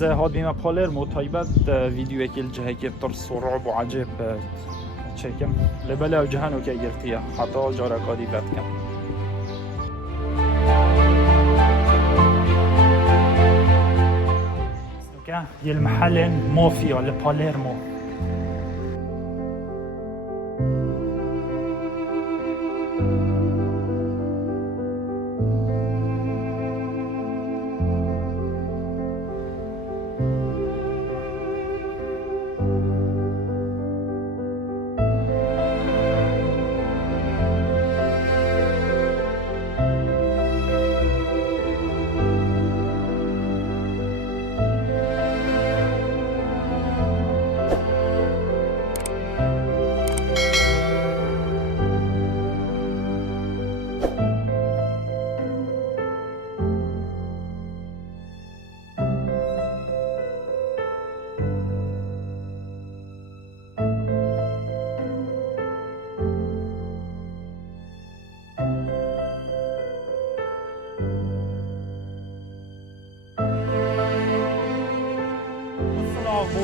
بس هاد بيما باليرمو طيبت فيديو كل جهه كي ترس ورعب وعجب تشيكم لبلا وجهانو كي يرتيا حتى جارا كادي باتكم اوكي المحل مافيا لباليرمو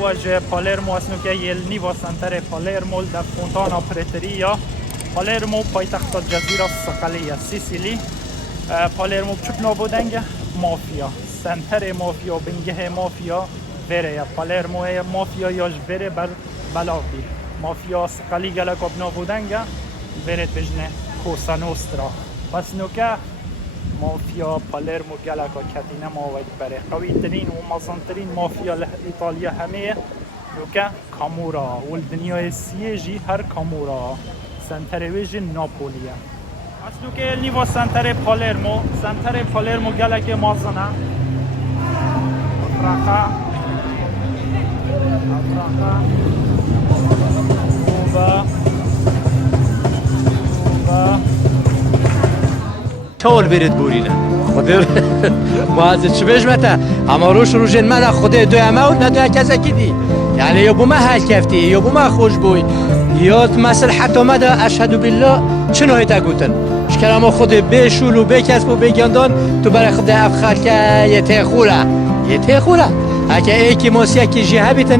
واجه پالرمو اسنو که یل نیوا سنتر پالرمو در فونتانا پرتریا پالرمو پایتخت جزیره صقلیه سیسیلی پالرمو چپ نابودنگ مافیا سنتر مافیا بنگه مافیا بره یا پالرمو مافیا یاش بره بر بلاوی مافیا صقلی گلک اب نابودنگ بره بجنه کوسا نوسترا پس نوکه مافیا پالرمو گلکا کدینه ماوید بره قوی ترین و مزان ترین مافیا ایتالیا همه لوکه کامورا و دنیای سیجی هر کامورا سنتر ویژی ناپولیه اصلو که لیوا سنتر پالرمو گلک مازنه افراقه طول برید بورینه خدا معزز شبش متى اما روش من خدا دو امود ندو کسی کدی یعنی یا بوما حل کفتی یا بوما خوش بوی یا مثل حتی مده اشهد بالله چنوی تا گوتن شکرما خود بشول و بکسب و بگندان تو برای خدا افخر که یه تخوره اگه ایکی ماسی که جهه بیتن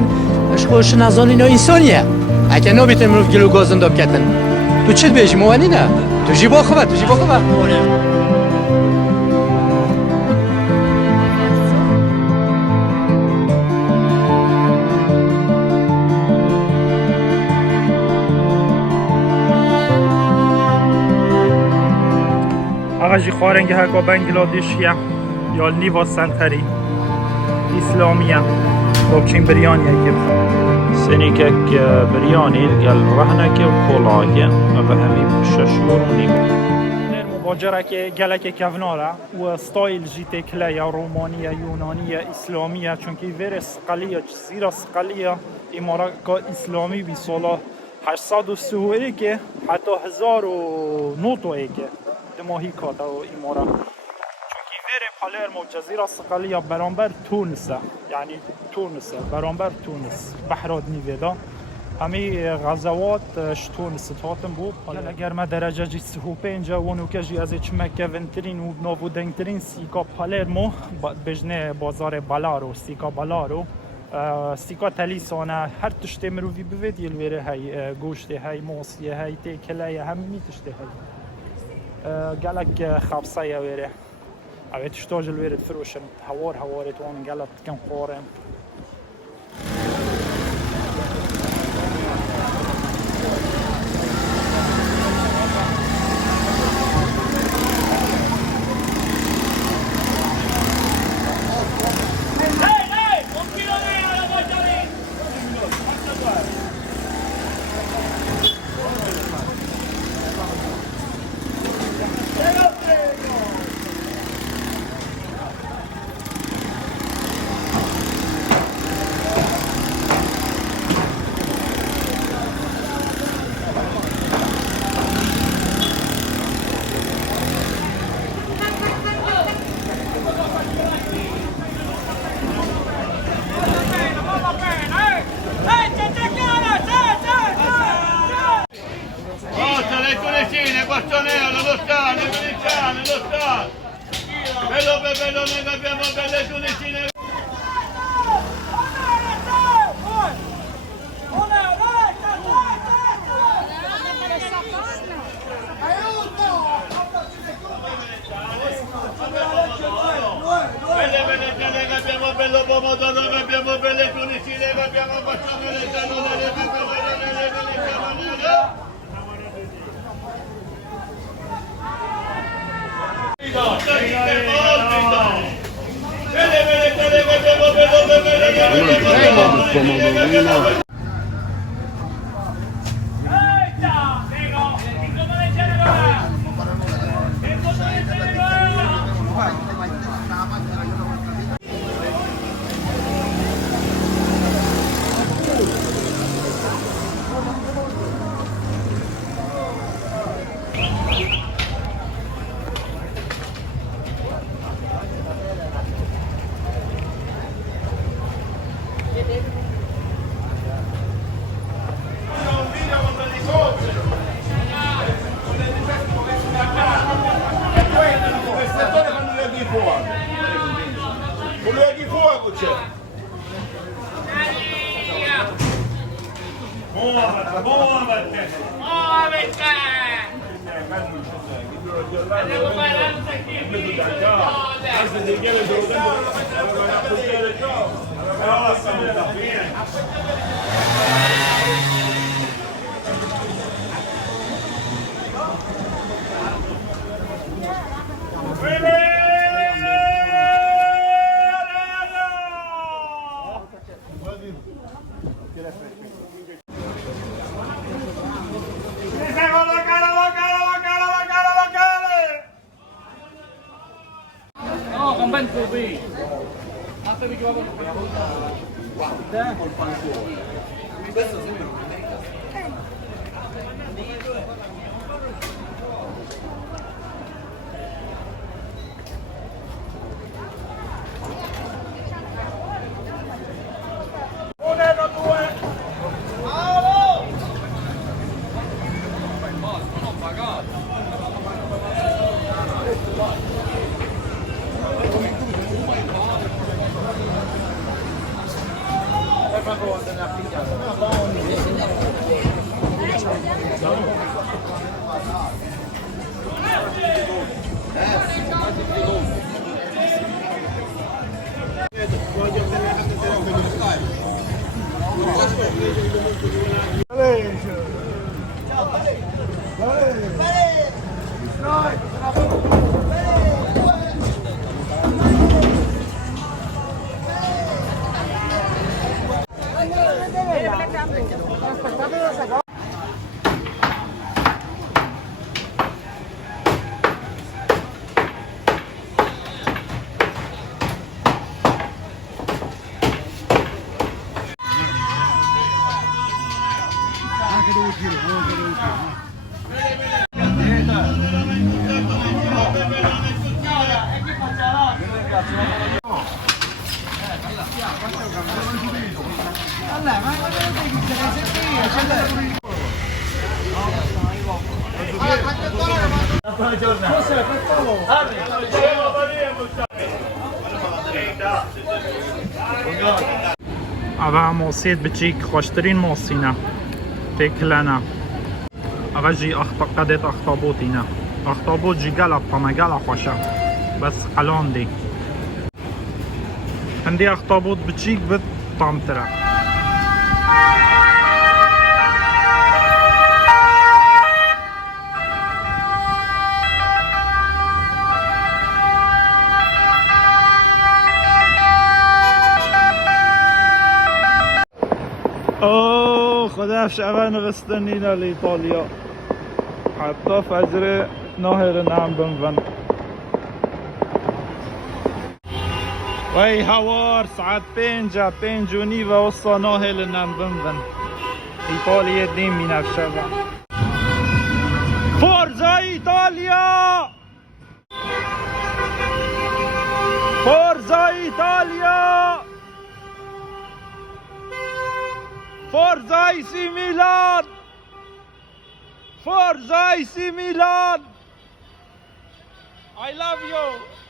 خوش نزانی نه انسانیه اگه نو بیتن منو گلو گازنداب کتن تو چت بیش موانی نه تو جیبا خوبه آقای خارنگ هکا بنگلادیشیه یا نیوا سنتری اسلامیه دوچین بریانیه که سنیکک بریانی گل رهنک و کولاکه و به همین ششور و نیم مباجره که گلک کوناره و استایل جیت کلیه رومانیه یونانیه اسلامیه چون که ویر سقلیه جزیره سقلیه امارات اسلامی بی سالا 830 که حتی 1009 که دماهی کاتا و ایمارا چونکی ویر پالرمو جزیره صقلیه برانبر تونسه یعنی تونسه برانبر تونس بحرات نیویدا همه غزوات تونس تاتم بود اگر ما درجه جی 35 و نوکجی از چمکه ونترین و نوودنگترین سیکا پالرمو بجنه بازار بالارو سیکا بالارو سیکا تلیسانه هر تشتی مروی بوید یلویره های گوشت های موسیه های تکلیه همینی تشتی های قالك خابصية ويره أبي تشتاج الورد فروشن هوارت وان قالت كم قارن avevamo sed بتجيك خوشترين موصينا تاكلنا اغجي قدت اخطبوطينا اخطبوط جي قلب طما قلب خوشا بس قلون دي عندي اخطبوط بتجيك بالطمترة اوه خدا شعبان غستنينا لإيطاليا حتى فجر نهر نعم بنفن وي هوار ساعت پنج و نیو وصا نهر نعم بنفن إيطاليا دين من الشبع فورزا إيطاليا فورزا إيطاليا Forza AC Milan! Forza AC Milan! I love you!